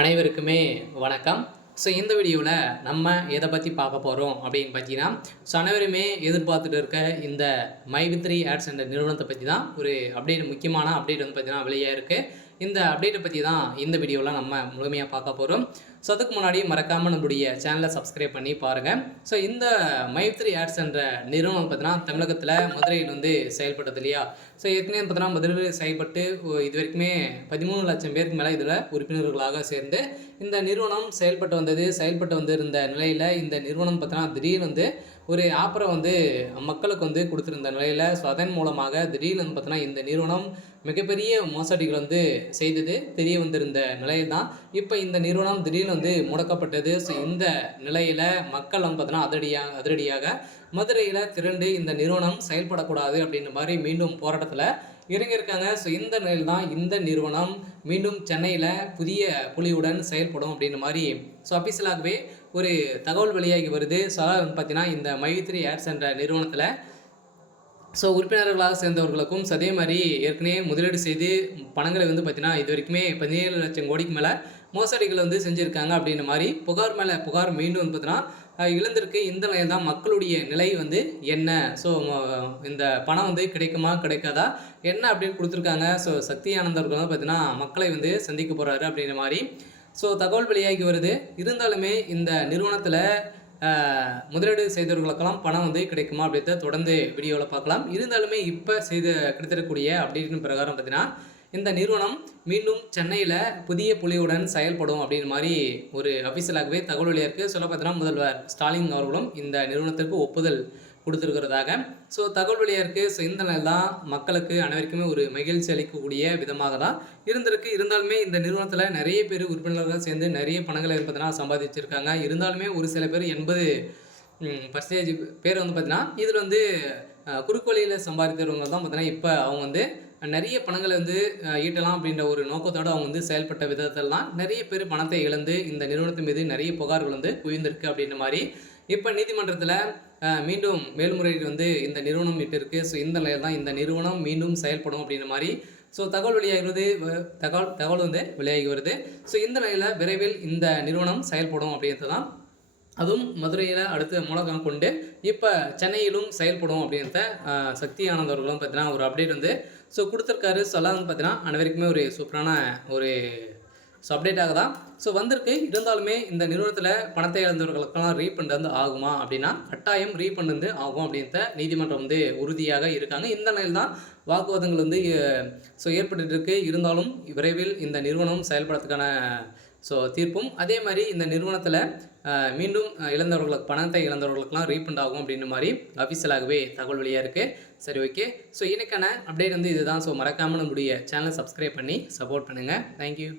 அனைவருக்குமே வணக்கம். இந்த வீடியோவில் நம்ம எதை பற்றி பார்க்க போகிறோம் அப்படின்னு பார்த்தீங்கன்னா, அனைவருமே எதிர்பார்த்துட்டு இருக்க இந்த மை3 ஆட்ஸ் என்ற நிறுவனத்தை பற்றி தான் ஒரு முக்கியமான அப்டேட் வந்து பார்த்தீங்கன்னா வெளியாக இருக்குது. இந்த அப்டேட்டை பற்றி தான் இந்த வீடியோவில் நம்ம முழுமையாக பார்க்க போகிறோம். அதுக்கு முன்னாடி மறக்காமல் நம்மளுடைய சேனலை சப்ஸ்கிரைப் பண்ணி பாருங்கள். இந்த மை3 ஆட்ஸ் என்ற நிறுவனம் பார்த்தீங்கன்னா தமிழகத்தில் மதுரையில் வந்து செயல்பட்டது இல்லையா. ஏற்கனவே பார்த்தீங்கன்னா மதுரையில் செயல்பட்டு இது வரைக்குமே 13 லட்சம் பேருக்கு மேலே இதில் உறுப்பினர்களாக சேர்ந்து இந்த நிறுவனம் செயல்பட்டு வந்திருந்த நிலையில் இந்த நிறுவனம் பார்த்தீங்கன்னா திடீர்னு வந்து ஒரு ஆப்பரை வந்து மக்களுக்கு வந்து கொடுத்துருந்த நிலையில் அதன் மூலமாக திடீர்னு வந்து பார்த்தீங்கன்னா இந்த நிறுவனம் மிகப்பெரிய மோசடிகள் வந்து செய்தது தெரிய வந்திருந்த நிலையில் தான் இப்போ இந்த நிறுவனம் திடீர்னு வந்து முடக்கப்பட்டது. இந்த நிலையில் மக்கள் வந்து பார்த்தீங்கன்னா அதிரடியாக மதுரையில் திரண்டு இந்த நிறுவனம் செயல்படக்கூடாது அப்படின்ற மாதிரி மீண்டும் போராட்டத்தில் இறங்கியிருக்காங்க. இந்த நிலையில் தான் இந்த நிறுவனம் மீண்டும் சென்னையில் புதிய புலியுடன் செயல்படும் அப்படின்ற மாதிரி அபிஷியலாகவே ஒரு தகவல் வெளியாகி வருது. பார்த்தீங்கன்னா இந்த மை3 ஆட்ஸ் என்ற நிறுவனத்தில் உறுப்பினர்களாக சேர்ந்தவர்களுக்கும் அதே மாதிரி ஏற்கனவே முதலீடு செய்து பணங்களை வந்து பார்த்தீங்கன்னா இது வரைக்குமே 17 லட்சம் கோடிக்கு மேலே மோசடிகள் வந்து செஞ்சுருக்காங்க அப்படின்ற மாதிரி புகார் மேலே புகார் மீண்டும் வந்து பார்த்தீங்கன்னா இழந்திருக்கு. இந்த நிலையில் தான் மக்களுடைய நிலை வந்து என்ன, இந்த பணம் வந்து கிடைக்குமா கிடைக்காதா என்ன அப்படின்னு கொடுத்துருக்காங்க. சக்தி ஆனந்தவர்கள் வந்து பார்த்தீங்கன்னா மக்களை வந்து சந்திக்க போகிறாரு அப்படின்ற மாதிரி தகவல் வெளியாகி வருது. இருந்தாலுமே இந்த நிறுவனத்தில் முதலீடு செய்தவர்களுக்கெல்லாம் பணம் வந்து கிடைக்குமா அப்படின்றத தொடர்ந்து வீடியோவில் பார்க்கலாம். இருந்தாலுமே இப்போ கிடைத்திருக்கக்கூடிய அப்டேட்டின் பிரகாரம் பார்த்தீங்கன்னா இந்த நிறுவனம் மீண்டும் சென்னையில் புதிய புலியுடன் செயல்படும் அப்படின்ற மாதிரி ஒரு அஃபிஷியலாகவே தகவல் வெளியாக இருக்குது. பார்த்தீங்கன்னா முதல்வர் ஸ்டாலின் அவர்களும் இந்த நிறுவனத்திற்கு ஒப்புதல் கொடுத்துருக்கிறதாக தகவல் வெளியாக இருக்குது. இந்த நிலையில் தான் மக்களுக்கு அனைவருக்குமே ஒரு மகிழ்ச்சி அளிக்கக்கூடிய விதமாக தான் இருந்திருக்கு. இருந்தாலுமே இந்த நிறுவனத்தில் நிறைய பேர் உறுப்பினர்கள் சேர்ந்து நிறைய பணங்களை பார்த்தீங்கன்னா சம்பாதிச்சிருக்காங்க. இருந்தாலுமே ஒரு சில பேர் 80% பேர் வந்து பார்த்தீங்கன்னா இதில் வந்து குறுக்கு வழியில் சம்பாதித்தவங்க தான் பார்த்தீங்கன்னா இப்போ அவங்க வந்து நிறைய பணங்களை வந்து ஈட்டலாம் அப்படின்ற ஒரு நோக்கத்தோடு அவங்க வந்து செயல்பட்ட விதத்திலாம் நிறைய பேர் பணத்தை இழந்து இந்த நிறுவனத்தின் மீது நிறைய புகார்கள் வந்து குவிந்திருக்கு அப்படின்ற மாதிரி இப்போ நீதிமன்றத்தில் மீண்டும் மேல்முறையீடு வந்து இந்த நிறுவனம் இருக்கு. இந்த நிலையில் தான் இந்த நிறுவனம் மீண்டும் செயல்படும் அப்படின்ற மாதிரி தகவல் வெளியாகிறது தகவல் வந்து வெளியாகி வருது. இந்த நிலையில் விரைவில் இந்த நிறுவனம் செயல்படும் அப்படின்றது தான், அதுவும் மதுரையில் அடுத்த மூலகம் கொண்டு இப்போ சென்னையிலும் செயல்படும் அப்படின்றத சக்தி ஆனந்த் அவர்களும் பார்த்தீங்கன்னா ஒரு அப்டேட் வந்து கொடுத்துருக்காரு. வந்து பார்த்தீங்கன்னா அனைவருக்குமே ஒரு சூப்பரான ஒரு அப்டேட்டாக தான் வந்திருக்கு. இருந்தாலுமே இந்த நிறுவனத்தில் பணத்தை இழந்தவர்களுக்கெல்லாம் ரீஃபண்ட் வந்து ஆகுமா அப்படின்னா கட்டாயம் ரீஃபண்ட் வந்து ஆகும் அப்படின்ற நீதிமன்றம் வந்து உறுதியாக இருக்காங்க. இந்த நிலையில் தான் வாக்குவாதங்கள் வந்து ஏற்பட்டு இருக்கு. இருந்தாலும் விரைவில் இந்த நிறுவனம் செயல்படுறதுக்கான தீர்ப்பும் அதே மாதிரி இந்த நிறுவனத்தில் மீண்டும் பணத்தை இழந்தவர்களுக்கெல்லாம் ரீஃபண்ட் ஆகும் அப்படின்ற மாதிரி அஃபிஷியலாகவே தகவல் வெளியாக இருக்குது. சரி, ஓகே. இன்னைக்கான அப்டேட் வந்து இதுதான். மறக்காமல் நம்முடைய சேனலை சப்ஸ்கிரைப் பண்ணி சப்போர்ட் பண்ணுங்கள். தேங்க்யூ.